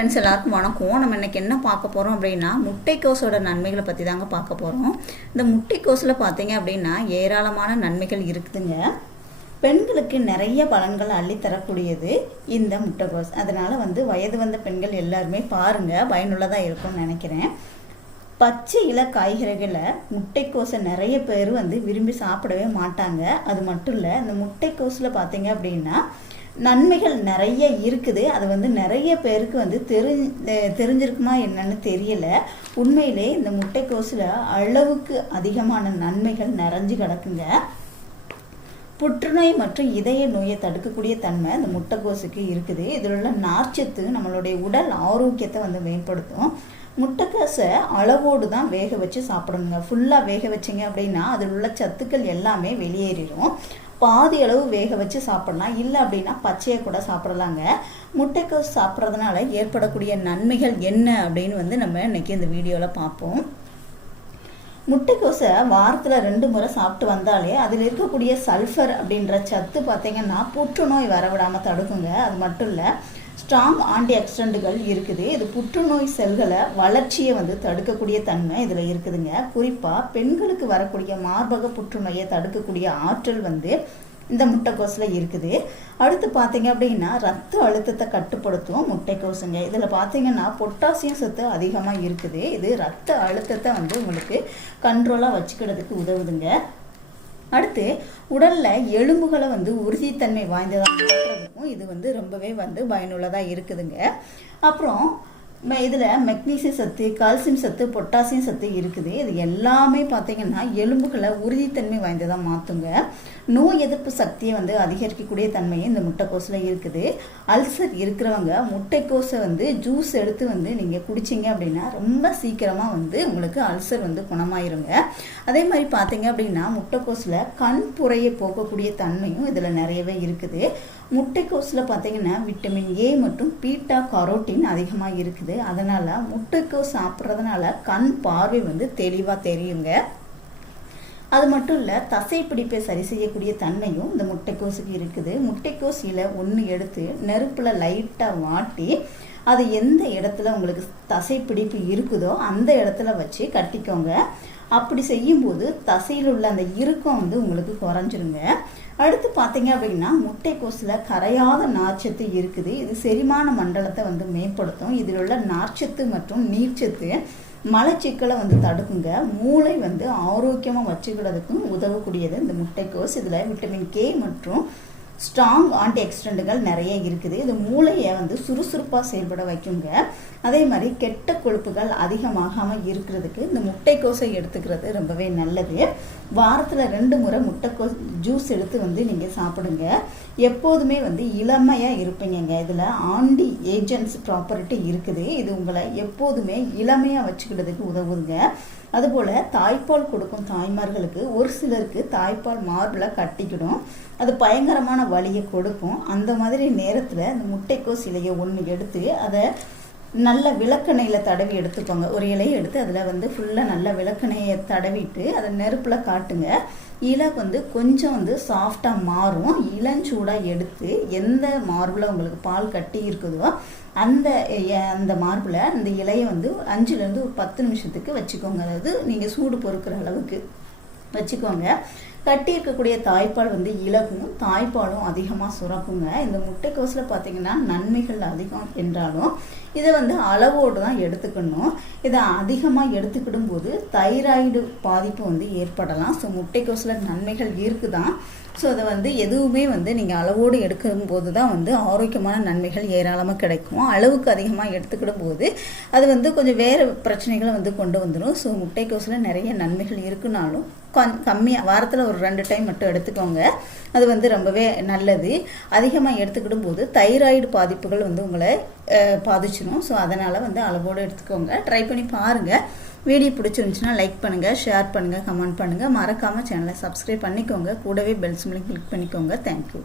Friends எல்லாருக்கும் வணக்கம். நம்ம இன்னைக்கு என்ன பார்க்க போகிறோம் அப்படின்னா முட்டைக்கோஸோட நன்மைகளை பற்றி தாங்க பார்க்க போகிறோம் இந்த முட்டைக்கோஸில் பார்த்தீங்க அப்படின்னா ஏராளமான நன்மைகள் இருக்குதுங்க. பெண்களுக்கு நிறைய பலன்கள் அள்ளித்தரக்கூடியது இந்த முட்டைக்கோஸ். அதனால் வந்து வயது வந்த பெண்கள் எல்லாருமே பாருங்கள் பயனுள்ளதாக இருக்கும்னு நினைக்கிறேன். பச்சை இல காய்கறிகளை முட்டைக்கோஸை நிறைய பேர் வந்து விரும்பி சாப்பிடவே மாட்டாங்க. அது மட்டும் இல்லை இந்த முட்டைக்கோஸில் பார்த்தீங்க அப்படின்னா நன்மைகள் நிறைய இருக்குது. அது வந்து நிறைய பேருக்கு வந்து தெரி தெரிஞ்சிருக்குமா என்னன்னு தெரியல. உண்மையிலே இந்த முட்டைக்கோஸில் அளவுக்கு அதிகமான நன்மைகள் நிறைஞ்சு கிடக்குங்க. புற்றுநோய் மற்றும் இதய நோயை தடுக்கக்கூடிய தன்மை இந்த முட்டைக்கோசுக்கு இருக்குது. இதில் உள்ள நார்ச்சத்து நம்மளுடைய உடல் ஆரோக்கியத்தை வந்து மேம்படுத்தும். முட்டைக்கோசை அளவோடு தான் வேக வச்சு சாப்பிடணுங்க. ஃபுல்லாக வேக வச்சிங்க அப்படின்னா அதில் உள்ள சத்துக்கள் எல்லாமே வெளியேறிடும் பாதி அளவு வேக வச்சு சாப்பிடலாம். இல்லை அப்படின்னா பச்சையை கூட சாப்பிடலாங்க. முட்டைக்கோஸ் சாப்பிட்றதுனால ஏற்படக்கூடிய நன்மைகள் என்ன அப்படின்னு வந்து நம்ம இன்னைக்கு இந்த வீடியோவில் பார்ப்போம். முட்டைக்கோஸை வாரத்தில் ரெண்டு முறை சாப்பிட்டு வந்தாலே அதில் இருக்கக்கூடிய சல்ஃபர் அப்படின்ற சத்து பார்த்தீங்கன்னா புற்றுநோய் வரவிடாமல் தடுக்குங்க. அது மட்டும் இல்லை ஸ்ட்ராங் ஆன்டி ஆக்சிடென்ட்டுகள் இருக்குது. இது புற்றுநோய் செல்களை வளர்ச்சியை வந்து தடுக்கக்கூடிய தன்மை இதில் இருக்குதுங்க. குறிப்பாக பெண்களுக்கு வரக்கூடிய மார்பக புற்றுநோயை தடுக்கக்கூடிய ஆற்றல் வந்து இந்த முட்டைக்கோஸில் இருக்குது. அடுத்து பார்த்தீங்க அப்படின்னா ரத்த அழுத்தத்தை கட்டுப்படுத்தும் முட்டைக்கோஸுங்க. இதில் பார்த்தீங்கன்னா பொட்டாசியம் சத்து அதிகமாக இருக்குது. இது ரத்த அழுத்தத்தை வந்து உங்களுக்கு கண்ட்ரோலாக வச்சுக்கிறதுக்கு உதவுதுங்க. அடுத்து உடலில் எலும்புகளை வந்து உறுதித்தன்மை வாய்ந்ததாக இது வந்து ரொம்பவே வந்து பயனுள்ளதாக இருக்குதுங்க. அப்புறம் இதில் மெக்னீசியம் சத்து கால்சியம் சத்து பொட்டாசியம் சத்து இருக்குது. இது எல்லாமே பார்த்தீங்கன்னா எலும்புகளை உறுதித்தன்மை வாய்ந்ததாக மாற்றுங்க நோய் எதிர்ப்பு சக்தியை வந்து அதிகரிக்கக்கூடிய தன்மையும் இந்த முட்டைக்கோஸில் இருக்குது. அல்சர் இருக்கிறவங்க முட்டைக்கோஸை வந்து ஜூஸ் எடுத்து வந்து நீங்கள் குடிச்சிங்க அப்படின்னா ரொம்ப சீக்கிரமாக வந்து உங்களுக்கு அல்சர் வந்து குணமாயிருங்க. அதே மாதிரி பார்த்தீங்க அப்படின்னா முட்டைக்கோஸில் கண் புறையை போக்கக்கூடிய தன்மையும் இதில் நிறையவே இருக்குது. முட்டைக்கோஸில் பார்த்தீங்கன்னா விட்டமின் ஏ மற்றும் பீட்டா கரோட்டின் அதிகமாக இருக்குது. அதனால் முட்டைக்கோஸ் சாப்பிட்றதுனால கண் பார்வை வந்து தெளிவாக தெரியுங்க. அது மட்டும் இல்லை தசை பிடிப்பை சரி செய்யக்கூடிய தன்மையும் இந்த முட்டைக்கோஸுக்கு இருக்குது. முட்டைக்கோஸ் இலை ஒன்று எடுத்து நெருப்பில் லைட்டாக வாட்டி அது எந்த இடத்துல உங்களுக்கு தசை பிடிப்பு இருக்குதோ அந்த இடத்துல வச்சு கட்டிக்கோங்க. அப்படி செய்யும்போது தசையில் உள்ள அந்த இறுக்கம் வந்து உங்களுக்கு குறைஞ்சிருங்க. அடுத்து பார்த்தீங்க அப்படின்னா முட்டைக்கோஸில் கரையாத நார்ச்சத்து இருக்குது. இது செரிமான மண்டலத்தை வந்து மேம்படுத்தும். இதில் உள்ள நார்ச்சத்து மற்றும் நீர்ச்சத்து மலச்சிக்கலை வந்து தடுக்குங்க. மூளை வந்து ஆரோக்கியமாக வச்சுக்கிறதுக்கும் உதவக்கூடியது இந்த முட்டைக்கோஸ். இதில் விட்டமின் கே மற்றும் ஸ்ட்ராங் ஆன்டி ஆக்சிடென்ட்டுகள் நிறைய இருக்குது. இது மூளையை வந்து சுறுசுறுப்பாக செயல்பட வைக்குங்க. அதே மாதிரி கெட்ட கொழுப்புகள் அதிகமாகாமல் இருக்கிறதுக்கு இந்த முட்டைக்கோசை எடுத்துக்கிறது ரொம்பவே நல்லது. வாரத்தில் ரெண்டு முறை முட்டைக்கோஸ் ஜூஸ் எடுத்து வந்து நீங்கள் சாப்பிடுங்க. எப்போதுமே வந்து இளமையாக இருப்பீங்க இதில் ஆண்டி ஏஜென்ட்ஸ் ப்ராப்பர்ட்டி இருக்குது. இது உங்களை எப்போதுமே இளமையாக வச்சுக்கிறதுக்கு உதவுதுங்க. அதுபோல் தாய்ப்பால் கொடுக்கும் தாய்மார்களுக்கு ஒரு சிலருக்கு தாய்ப்பால் மார்பில் கட்டிக்கிடும். அது பயங்கரமான வழியை கொடுக்கும். அந்த மாதிரி நேரத்தில் அந்த முட்டைக்கோஸ் இலையை ஒன்று எடுத்து அதை நல்ல விளக்கெண்ணெயில் தடவி எடுத்துக்கோங்க. ஒரு இலையை எடுத்து அதில் வந்து ஃபுல்லாக நல்ல விளக்கெண்ணெயை தடவிட்டு அதை நெருப்பில் காட்டுங்க. இலை வந்து கொஞ்சம் வந்து சாஃப்டாக மாறும். இளஞ்சூடாக எடுத்து எந்த மார்பில் உங்களுக்கு பால் கட்டி இருக்குதோ அந்த அந்த மார்பில் அந்த இலையை வந்து அஞ்சுலேருந்து ஒரு பத்து நிமிஷத்துக்கு வச்சுக்கோங்க. அதாவது நீங்கள் சூடு பொறுக்கிற அளவுக்கு வச்சுக்கோங்க. கட்டி இருக்கக்கூடிய தாய்ப்பால் வந்து இலகும் தாய்ப்பாலும் அதிகமாக சுரக்குங்க. இந்த முட்டைக்கோஸில் பார்த்தீங்கன்னா நன்மைகள் அதிகம் என்றாலும் இதை வந்து அளவோடு தான் எடுத்துக்கணும். இதை அதிகமாக எடுத்துக்கிடும் போது தைராய்டு பாதிப்பு வந்து ஏற்படலாம். ஸோ முட்டைக்கோஸில் நன்மைகள் இருக்குதான். ஸோ அதை வந்து எதுவுமே வந்து நீங்கள் அளவோடு எடுக்கும் போது தான் வந்து ஆரோக்கியமான நன்மைகள் ஏராளமாக கிடைக்கும். அளவுக்கு அதிகமாக எடுத்துக்கிடும் போது அது வந்து கொஞ்சம் வேறு பிரச்சனைகளை வந்து கொண்டு வந்துடும் ஸோ முட்டைக்கோஸில் நிறைய நன்மைகள் இருக்குனாலும் கம்மியாக வாரத்தில் ஒரு ரெண்டு டைம் மட்டும் எடுத்துக்கோங்க. அது வந்து ரொம்பவே நல்லது. அதிகமாக எடுத்துக்கிடும் போது தைராய்டு பாதிப்புகள் வந்து உங்களை பாதிச்சிடும் ஸோ அதனால் வந்து அளவோடு எடுத்துக்கோங்க. ட்ரை பண்ணி பாருங்கள் வீடியோ பிடிச்சிருந்துச்சுன்னா லைக் பண்ணுங்கள் ஷேர் பண்ணுங்கள் கமெண்ட் பண்ணுங்கள் மறக்காமல் சேனலை சப்ஸ்கிரைப் பண்ணிக்கோங்க. கூடவே பெல் சிம்லையும் கிளிக் பண்ணிக்கோங்க. Thank you